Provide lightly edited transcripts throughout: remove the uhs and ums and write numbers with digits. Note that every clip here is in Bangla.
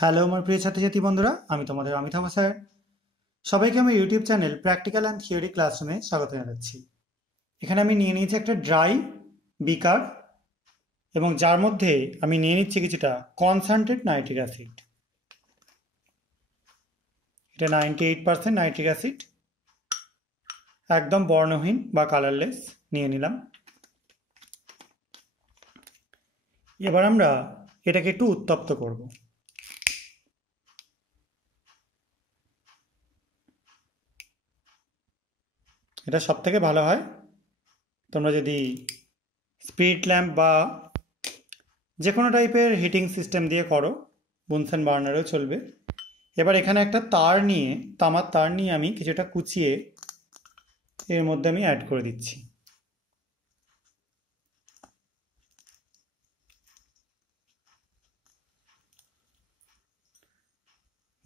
হ্যালো আমার প্রিয় ছাত্রছাত্রী বন্ধুরা, আমি তোমাদের অমিতাভ স্যার। সবাইকে আমার YouTube channel practical and theory ক্লাসরুমে স্বাগত জানাচ্ছি। এখানে আমি নিয়ে নিয়েছি একটা ড্রাই বিকার, এবং যার মধ্যে আমি নিয়ে নিচ্ছি কিছুটা কনসেন্ট্রেট নাইট্রিক অ্যাসিড। এটা 98% নাইট্রিক অ্যাসিড, একদম বর্ণহীন বা কালারলেস নিয়ে নিলাম। এবার আমরা এটাকে একটু উত্তপ্ত করব। এটা সব থেকে ভালো হয় তোমরা যদি স্পিরিট ল্যাম্প বা যে কোনো টাইপের হিটিং সিস্টেম দিয়ে করো, বুনসেন বার্নারও চলবে। এবার এখানে একটা তার নিয়ে, তামার তার নিয়ে আমি কিছুটা কুচিয়ে এর মধ্যে আমি অ্যাড করে দিচ্ছি।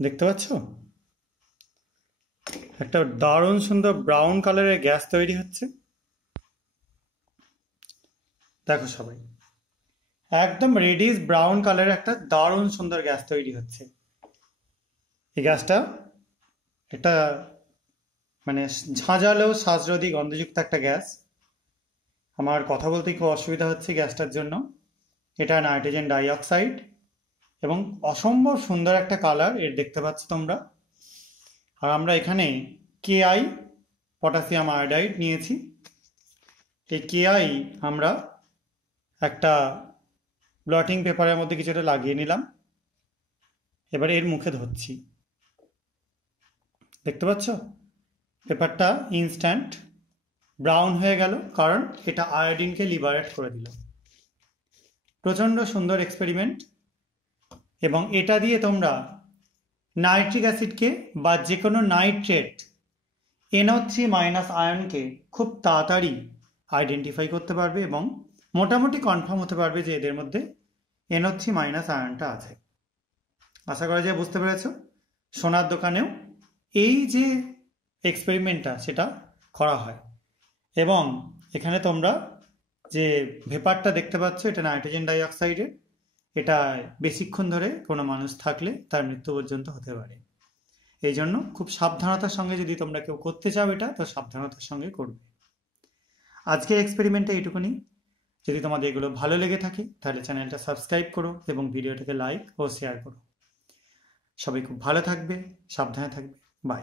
দেখতে পাচ্ছ একটা দারুণ সুন্দর ব্রাউন কালারের গ্যাস তৈরি হচ্ছে। দেখো সবাই, একদম রেডিশ ব্রাউন কালারের একটা দারুণ সুন্দর গ্যাস তৈরি হচ্ছে। এই গ্যাসটা একটা মানে ঝাঁঝালো শ্বাসরোধী গন্ধযুক্ত একটা গ্যাস। আমার কথা বলতে খুব অসুবিধা হচ্ছে গ্যাসটার জন্য। এটা নাইট্রোজেন ডাইঅক্সাইড এবং অসম্ভব সুন্দর একটা কালার এর, দেখতে পাচ্ছ তোমরা। আর আমরা এখানে কেআই পটাশিয়াম আয়োডাইড নিয়েছি। এই কেআই আমরা একটা ব্লটিং পেপারের মধ্যে কিছুটা লাগিয়ে নিলাম। এবার এর মুখে ধরছি, দেখতে পাচ্ছ পেপারটা ইনস্ট্যান্ট ব্রাউন হয়ে গেল, কারণ এটা আয়োডিনকে লিবারেট করে দিল। প্রচণ্ড সুন্দর এক্সপেরিমেন্ট। এবং এটা দিয়ে তোমরা নাইট্রিক অ্যাসিডকে বা যে কোনো নাইট্রেট NO3- আয়নকে খুব তাড়াতাড়ি আইডেন্টিফাই করতে পারবে এবং মোটামুটি কনফার্ম হতে পারবে যে এদের মধ্যে NO3- আয়নটা আছে। আশা করা যায় বুঝতে পেরেছ। সোনার দোকানেও এই যে এক্সপেরিমেন্টটা সেটা করা হয়। এবং এখানে তোমরা যে ভেপারটা দেখতে পাচ্ছ, এটা নাইট্রোজেন ডাইঅক্সাইডের। এটা বেশিক্ষণ ধরে কোনো মানুষ থাকলে তার মৃত্যু পর্যন্ত হতে পারে। এই জন্য খুব সাবধানতার সঙ্গে যদি তোমরা কেউ করতে চাও এটা, তো সাবধানতার সঙ্গে করবে। আজকের এক্সপেরিমেন্টটা এইটুকুনি। যদি তোমাদের এগুলো ভালো লেগে থাকে তাহলে চ্যানেলটা সাবস্ক্রাইব করো এবং ভিডিওটাকে লাইক ও শেয়ার করো। সবাই খুব ভালো থাকবে, সাবধানে থাকবে। বাই।